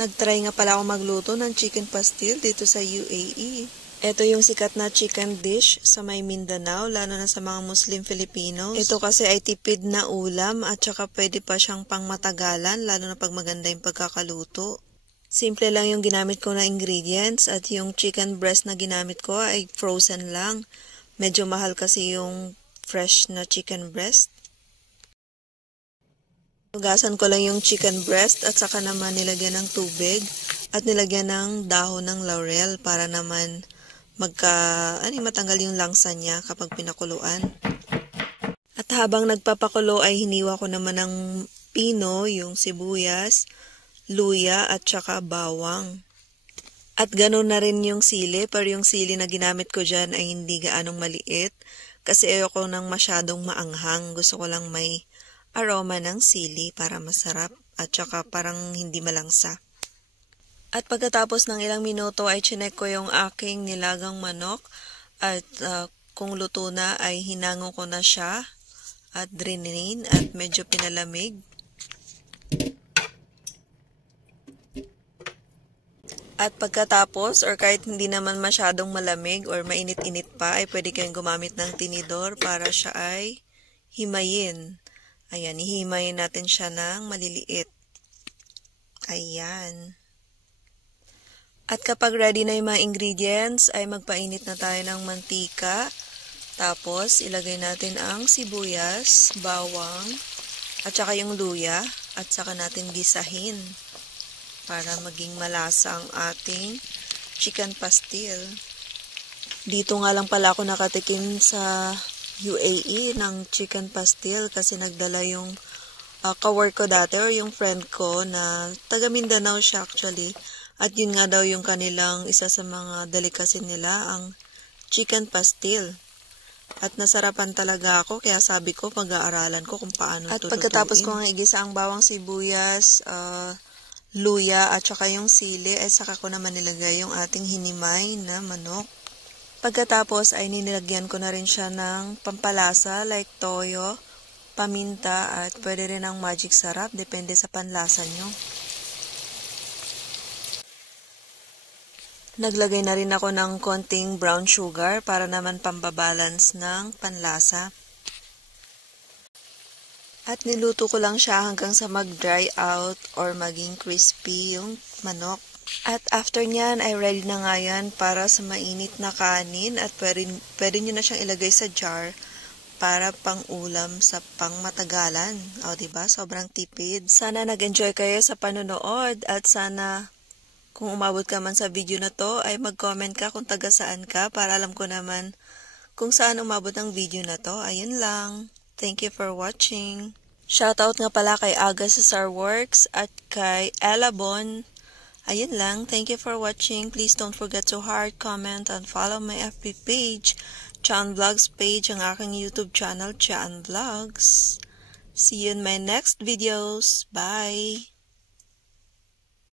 Nagtry nga pala ako magluto ng chicken pastil dito sa UAE. Ito yung sikat na chicken dish sa may Mindanao, lalo na sa mga Muslim Filipinos. Ito kasi ay tipid na ulam at saka pwede pa siyang pangmatagalan, lalo na pag maganda yung pagkakaluto. Simple lang yung ginamit ko na ingredients at yung chicken breast na ginamit ko ay frozen lang. Medyo mahal kasi yung fresh na chicken breast. Hugasan ko lang yung chicken breast at saka naman nilagyan ng tubig at nilagyan ng dahon ng laurel para naman matanggal yung langsa niya kapag pinakuluan. At habang nagpapakulo ay hiniwa ko naman ng pino, yung sibuyas, luya at saka bawang. At ganoon na rin yung sili, pero yung sili na ginamit ko dyan ay hindi gaanong maliit kasi ayoko nang masyadong maanghang. Gusto ko lang may aroma ng sili para masarap at saka parang hindi malangsa. At pagkatapos ng ilang minuto ay chinek ko yung aking nilagang manok at kung luto na ay hinango ko na siya at drinin at medyo pinalamig. At pagkatapos or kahit hindi naman masyadong malamig or mainit-init pa ay pwede kayong gumamit ng tinidor para siya ay himayin. Ayan, ihimayin natin siya ng maliliit. Ayan. At kapag ready na yung mga ingredients, ay magpainit na tayo ng mantika. Tapos, ilagay natin ang sibuyas, bawang, at saka yung luya. At saka natin gisahin para maging malasa ang ating chicken pastil. Dito nga lang pala ako nakatikim sa UAE ng chicken pastil kasi nagdala yung kawork ko dati or yung friend ko na taga Mindanao siya actually. At yun nga daw yung kanilang isa sa mga delicacy nila, ang chicken pastil. At nasarapan talaga ako kaya sabi ko pag-aaralan ko kung paano ito lutuin. At pagkatapos ko nga igisa ang bawang sibuyas, luya at saka yung sili ay saka ko naman nilagay yung ating hinimay na manok. Pagkatapos ay nilagyan ko na rin siya ng pampalasa like toyo, paminta at pwede rin ang magic sarap, depende sa panlasa nyo. Naglagay na rin ako ng konting brown sugar para naman pambabalance ng panlasa. At niluto ko lang siya hanggang sa mag-dry out or maging crispy yung manok. At after nyan ay ready na nga yan para sa mainit na kanin at pwede nyo na siyang ilagay sa jar para pang ulam sa pangmatagalan. O diba? Sobrang tipid. Sana nag-enjoy kayo sa panonood at sana kung umabot ka man sa video na to ay mag-comment ka kung taga saan ka para alam ko naman kung saan umabot ang video na to. Ayun lang. Thank you for watching. Shoutout nga pala kay Aga Cesar Works at kay Ella Bon. Ayun lang. Thank you for watching. Please don't forget to heart, comment, and follow my FB page, Chaan Vlogs page, ang aking YouTube channel, Chaan Vlogs. See you in my next videos. Bye!